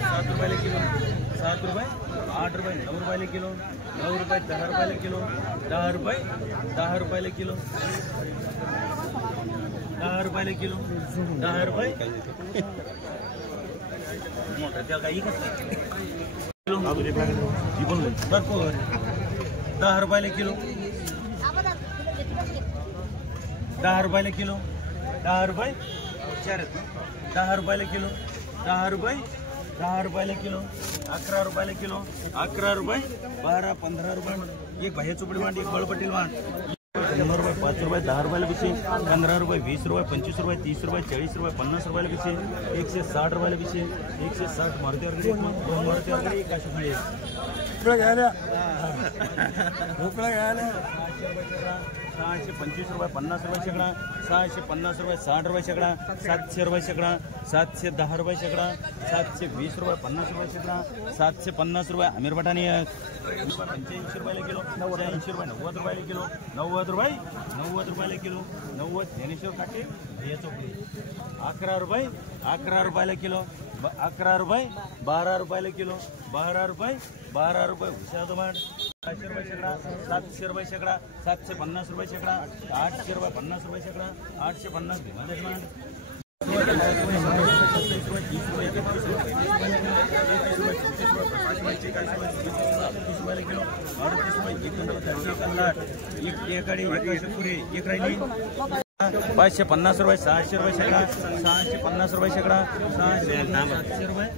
7 रुपये किलो, 7 रुपये, 8 रुपये, 9 रुपये किलो, 9 रुपये, 10 रुपये किलो, 10 रुपये, 10 रुपये किलो, 10 रुपये किलो, 10 रुपये मोठा त्याला काही किलो 10 रुपये किलो, 10 रुपये किलो, 10 रुपये 10 रुपये किलो, 10 रुपये, 10 रुपये किलो, 11 रुपये किलो, 11 रुपये, 12, 15 रुपये, एक बाह्य चुपडी मांड, एक बळपटील मांड, 15 रुपये, 5 रुपये, 10 रुपये पिछे, 15 रुपये, 20 रुपये, 25 रुपये, 30 रुपये, 40 रुपये, 50 रुपये पिछे, 160 रुपये पिछे, 160 मारुती वर्गणी, 2 मारुती वर्गणी, 1 काशी मिळेल. ढोकळा घ्यायला 625 रुपये, 50 रुपये शेकडा, 650 रुपये, 60 रुपये शेकडा, 700 रुपये शेकडा, 710 रुपये शेकडा, 720 रुपये, 50 रुपये शेकडा, 750 रुपये आमिर बटाणी 85 रुपये किलो, 80 रुपये, 90 रुपये किलो, 90 रुपये, 90 रुपये किलो, 90 ज्ञानेश्वर काटे हे चौकडी, 11 रुपये, 11 रुपये किलो, 11 रुपये, 12 रुपये किलो, 12 रुपये, 12 रुपये हुशार मांड, 500 रुपये शेकडा, 700 रुपये शेकडा, 750 रुपये शेकडा, 800 रुपये, 50 रुपये शेकडा, 850 भीमादेश मांड, 30 रुपये, 31 रुपये, 30 रुपये, 31 रुपये, 32 रुपये, 34 रुपये, 35 रुपये, 40 रुपये किलो, 38 रुपये, 1 एकाडी, 1 पुरी, 1 राहिली, 550 रुपये, 600 रुपये शेकडा, 650 रुपये शेकडा, 600 रुपये.